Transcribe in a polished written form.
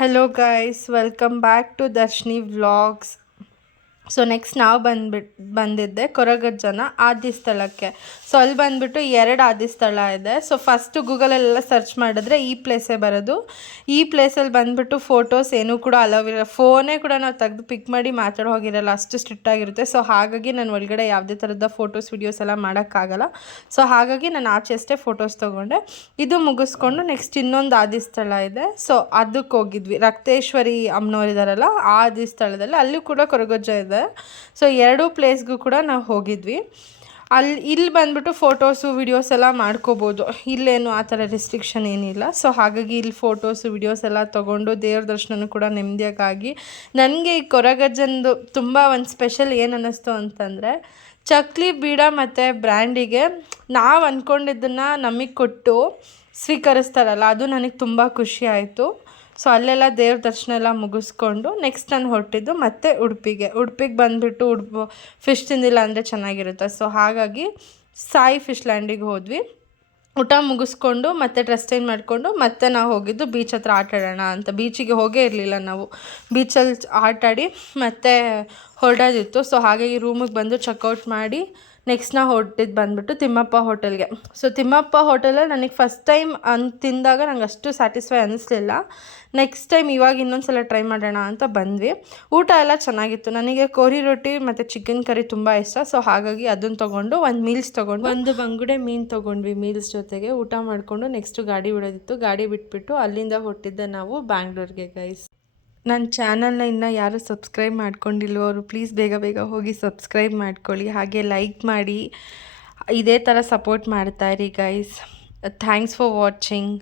Hello guys, welcome back to Darshni Vlogs. So next ನಾವು ಬಂದಿದ್ದೆ ಕೊರಗಜ್ಜನ ಆದಿಸ್ಥಳಕ್ಕೆ. So ಅಲ್ಲಿ ಬಂದುಬಿಟ್ಟು 2 ಆದಿಸ್ಥಳ ಇದೆ. ಸೊ ಫಸ್ಟು ಗೂಗಲಲ್ಲೆಲ್ಲ ಸರ್ಚ್ ಮಾಡಿದ್ರೆ ಈ ಪ್ಲೇಸೇ ಬರೋದು. ಈ ಪ್ಲೇಸಲ್ಲಿ ಬಂದುಬಿಟ್ಟು ಫೋಟೋಸ್ ಏನೂ ಕೂಡ ಅಲೌ ಇರಲ್ಲ. ಫೋನೇ ಕೂಡ ನಾವು ತೆಗೆದು ಪಿಕ್ ಮಾಡಿ ಮಾತಾಡೋ ಹೋಗಿರಲ್ಲ, ಅಷ್ಟು ಸ್ಟ್ರಿಕ್ಟ್ ಆಗಿರುತ್ತೆ. ಸೊ ಹಾಗಾಗಿ ನಾನು ಒಳಗಡೆ ಯಾವುದೇ ಥರದ ಫೋಟೋಸ್ ವಿಡಿಯೋಸ್ ಎಲ್ಲ ಮಾಡೋಕ್ಕಾಗಲ್ಲ. ಸೊ ಹಾಗಾಗಿ ನಾನು ಆಚೆ ಅಷ್ಟೇ ಫೋಟೋಸ್ ತೊಗೊಂಡೆ. ಇದು ಮುಗಿಸ್ಕೊಂಡು ನೆಕ್ಸ್ಟ್ ಇನ್ನೊಂದು ಆದಿಸ್ಥಳ ಇದೆ. ಸೊ ಅದಕ್ಕೆ ಹೋಗಿದ್ವಿ. ರಕ್ತೇಶ್ವರಿ ಅಮ್ಮನವರಿದ್ದಾರಲ್ಲ ಆ ಆದಿಸ್ಥಳದಲ್ಲಿ, ಅಲ್ಲೂ ಕೂಡ ಕೊರಗಜ್ಜ ಇದೆ. ಸೊ 2 ಪ್ಲೇಸ್ಗೂ ಕೂಡ ನಾವು ಹೋಗಿದ್ವಿ. ಇಲ್ಲಿ ಬಂದುಬಿಟ್ಟು ಫೋಟೋಸು ವಿಡಿಯೋಸ್ ಎಲ್ಲ ಮಾಡ್ಕೋಬೋದು. ಇಲ್ಲೇನು ಆ ಥರ ರಿಸ್ಟ್ರಿಕ್ಷನ್ ಏನಿಲ್ಲ. ಸೊ ಹಾಗಾಗಿ ಇಲ್ಲಿ ಫೋಟೋಸು ವಿಡಿಯೋಸ್ ಎಲ್ಲ ತೊಗೊಂಡು ದೇವ್ರ ದರ್ಶನ ಕೂಡ ನೆಮ್ಮದಿಯಾಗಿ. ನನಗೆ ಈ ಕೊರಗಜ್ಜಂದು ತುಂಬ ಒಂದು ಸ್ಪೆಷಲ್ ಏನು ಅನ್ನಿಸ್ತು ಅಂತಂದರೆ, ಚಕ್ಲಿ ಬೀಡ ಮತ್ತು ಬ್ರ್ಯಾಂಡಿಗೆ ನಾವು ಅಂದ್ಕೊಂಡಿದ್ದನ್ನು ನಮಗೆ ಕೊಟ್ಟು ಸ್ವೀಕರಿಸ್ತಾರಲ್ಲ, ಅದು ನನಗೆ ತುಂಬ ಖುಷಿ ಆಯಿತು. ಸೊ ಅಲ್ಲೆಲ್ಲ ದೇವ್ರ ದರ್ಶನ ಎಲ್ಲ ಮುಗಿಸ್ಕೊಂಡು ನೆಕ್ಸ್ಟ್ ನಾನು ಹೊರಟಿದ್ದು ಮತ್ತೆ ಉಡುಪಿಗೆ ಬಂದುಬಿಟ್ಟು ಫಿಶ್ ತಿಂದಿಲ್ಲ ಅಂದರೆ ಚೆನ್ನಾಗಿರುತ್ತೆ. ಸೊ ಹಾಗಾಗಿ ಸಾಯಿ ಫಿಶ್ ಲ್ಯಾಂಡಿಗೆ ಹೋದ್ವಿ. ಊಟ ಮುಗಿಸ್ಕೊಂಡು ಮತ್ತೆ ಡ್ರೆಸ್ ಚೇಂಜ್ ಮಾಡಿಕೊಂಡು ಮತ್ತೆ ನಾವು ಹೋಗಿದ್ದು ಬೀಚ್ ಹತ್ರ ಆಟ ಆಡೋಣ ಅಂತ. ಬೀಚಿಗೆ ಹೋಗೇ ಇರಲಿಲ್ಲ ನಾವು. ಬೀಚಲ್ಲಿ ಆಟಾಡಿ ಮತ್ತೆ ಹೊರಡೋದಿತ್ತು. ಸೊ ಹಾಗಾಗಿ ರೂಮಿಗೆ ಬಂದು ಚೆಕ್ಔಟ್ ಮಾಡಿ ನೆಕ್ಸ್ಟ್ ನಾವು ಹೊರಟಿದ್ದು ಬಂದುಬಿಟ್ಟು ತಿಮ್ಮಪ್ಪ ಹೋಟೆಲ್ಗೆ. ಸೊ ತಿಮ್ಮಪ್ಪ ಹೋಟೆಲಲ್ಲಿ ನನಗೆ ಫಸ್ಟ್ ಟೈಮ್ ತಿಂದಾಗ ನಂಗೆ ಅಷ್ಟು ಸ್ಯಾಟಿಸ್ಫೈ ಅನ್ನಿಸ್ಲಿಲ್ಲ. ನೆಕ್ಸ್ಟ್ ಟೈಮ್ ಇವಾಗ ಇನ್ನೊಂದು ಸಲ ಟ್ರೈ ಮಾಡೋಣ ಅಂತ ಬಂದ್ವಿ. ಊಟ ಎಲ್ಲ ಚೆನ್ನಾಗಿತ್ತು. ನನಗೆ ಕೋರಿ ರೊಟ್ಟಿ ಮತ್ತು ಚಿಕನ್ ಕರಿ ತುಂಬ ಇಷ್ಟ. ಸೊ ಹಾಗಾಗಿ ಅದನ್ನು ತೊಗೊಂಡು ಒಂದು ಮೀಲ್ಸ್ ತೊಗೊಂಡು ಒಂದು ಬಂಗುಡೆ ಮೀನು ತೊಗೊಂಡ್ವಿ ಮೀಲ್ಸ್ ಜೊತೆಗೆ. ಊಟ ಮಾಡಿಕೊಂಡು ನೆಕ್ಸ್ಟು ಗಾಡಿ ಬಿಡೋದಿತ್ತು. ಗಾಡಿ ಬಿಟ್ಬಿಟ್ಟು ಅಲ್ಲಿಂದ ಹೊರಟಿದ್ದೆ ನಾವು ಬ್ಯಾಂಗ್ಳೂರಿಗೆ ಗೈಸ್. ನನ್ನ ಚಾನಲ್ನ ಇನ್ನೂ ಯಾರು ಸಬ್ಸ್ಕ್ರೈಬ್ ಮಾಡ್ಕೊಂಡಿಲ್ವೋ ಅವರು ಪ್ಲೀಸ್ ಬೇಗ ಹೋಗಿ ಸಬ್ಸ್ಕ್ರೈಬ್ ಮಾಡ್ಕೊಳ್ಳಿ. ಹಾಗೆ ಲೈಕ್ ಮಾಡಿ ಇದೇ ಥರ ಸಪೋರ್ಟ್ ಮಾಡ್ತಾಯಿರಿ ಗೈಸ್. Thanks for watching.